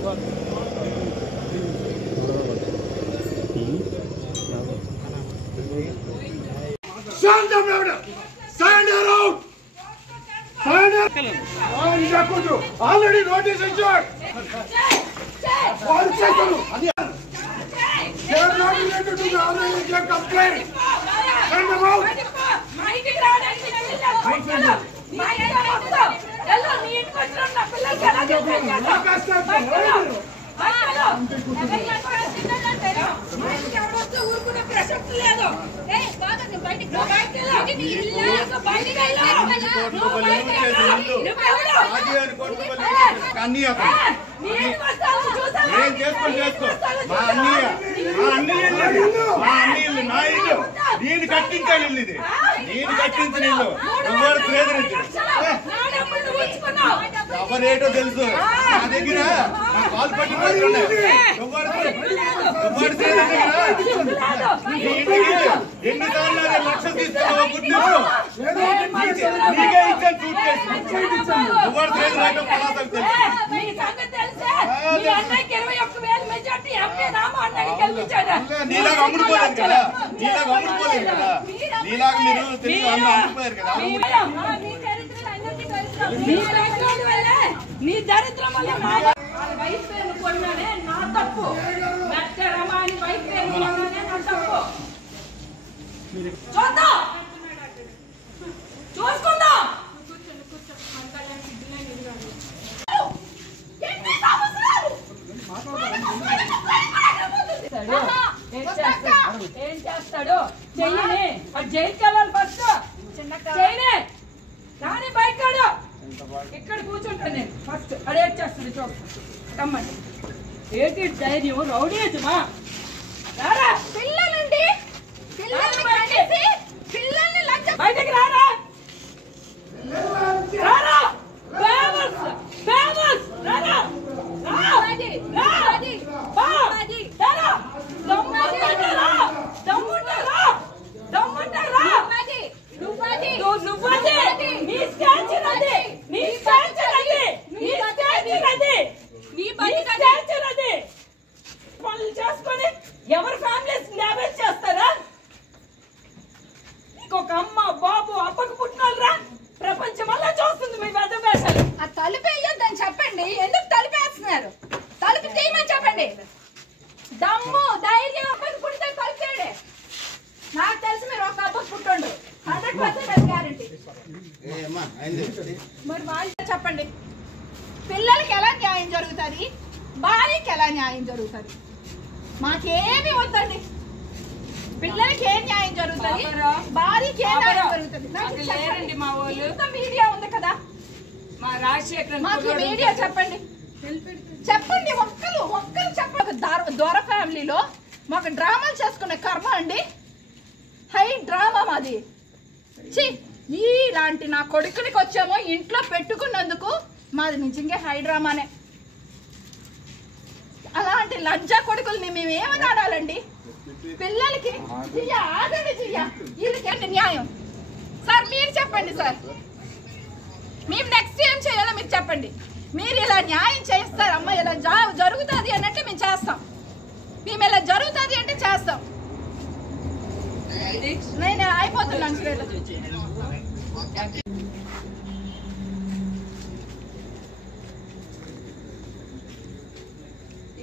Stand up, brother! Stand around! Stand up! Already notice issued! One second! They are not related to the already complaint! Send them out! నేను కట్టించాలి ఇది నేను కట్టించిన ఇల్లు ఎవరేటో తెలుసు నా దగ్గర నా కాల్ పట్టి ఎన్నిసార్లు లక్షలు తీసుకున్నావు గుర్తించు నీకే ఇచ్చాను సూట్ కేసు ఎవరు తెలియదు పలాసకు తెలుసు నీలాగా అమ్ముడుపోలేదు కదా నీలాగా అమ్ముడుపోలేదు కదా నీలాగా మీరు తెలుసు అమ్ముడుపోయారు కదా నీ దరిద్రం వల్ల నా వైఫ్ పేరు కొన్నానే నా తప్పు మెట్ట రమాని వైఫ్ పేరు కొన్నానే నా తప్పు చూద్దాం చూసుకుందాం ఏం చేస్తాడు చెయ్యని జైలుకి వెళ్ళాలి ఫస్ట్ చేయనే కానీ బయటకాడు ఇక్కడ కూర్చుంటాను నేను ఫస్ట్ అడేట్ చేస్తాను చూడ రమ్మండి ఏంటి ధైర్యం రౌడీజమా రారా పిల్లలండి పిల్లల్ని బయటకి రారా రారా ఫేమస్ ఫేమస్ రారా చేసుకొని ఎవరి ఫ్యామిలీస్ డ్యామేజ్ చేస్తారా ఒక అమ్మ బాబు అప్పకు పుట్టినోళ్ళరా ప్రపంచం వల్ల చూస్తుంది మీ పెద్ద వేషాలు ఆ తలుపు వేయొద్దని చెప్పండి ఎందుకు తలుపేస్తున్నారు తలుపు తీయమని చెప్పండి దమ్ము ధైర్యం అప్పకు పుట్టితే తలుపేడే నాకు తెలిసి మీరు ఒక అప్పకు పుట్టుండు 100% గ్యారంటీ మరి వాళ్ళు చెప్పండి పిల్లలకి ఎలా న్యాయం జరుగుతుంది భార్యకి ఎలా న్యాయం జరుగుతుంది మాకేమి వద్దండి పిల్లలకి ఏం న్యాయం జరుగుతుంది భార్యకి ఏ న్యాయం జరుగుతుంది మా వాళ్ళు మీడియా ఉంది కదా మా రాజశేఖర్ మాకు మీడియా చెప్పండి చెప్పండి ఒక్కరు చెప్పండి దొర ఫ్యామిలీలో మాకు డ్రామాలు చేసుకునే కర్మ అండి హై డ్రామా మాది ఇలాంటి నా కొడుకునికి వచ్చామో ఇంట్లో పెట్టుకున్నందుకు మాది నిజంగా హై డ్రామానే అలాంటి లంజా కొడుకుల్ని మేము ఏమని ఆడాలండి పిల్లలకి ఆగండి వీళ్ళకి న్యాయం సార్ మీరు చెప్పండి సార్ మేము నెక్స్ట్ ఏం చేయాలో మీరు చెప్పండి మీరు ఇలా న్యాయం చేస్తారు అమ్మ ఇలా జరుగుతుంది అని అంటే మేము చేస్తాం మేము ఇలా జరుగుతుంది అంటే చేస్తాం నేను అయిపోతున్నాను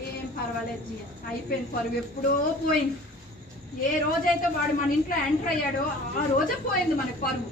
ఏం పర్వాలేదు అయిపోయింది పరువు ఎప్పుడో పోయింది ఏ రోజైతే వాడు మన ఇంట్లో ఎంటర్ అయ్యాడో ఆ రోజే పోయింది మనకు పరువు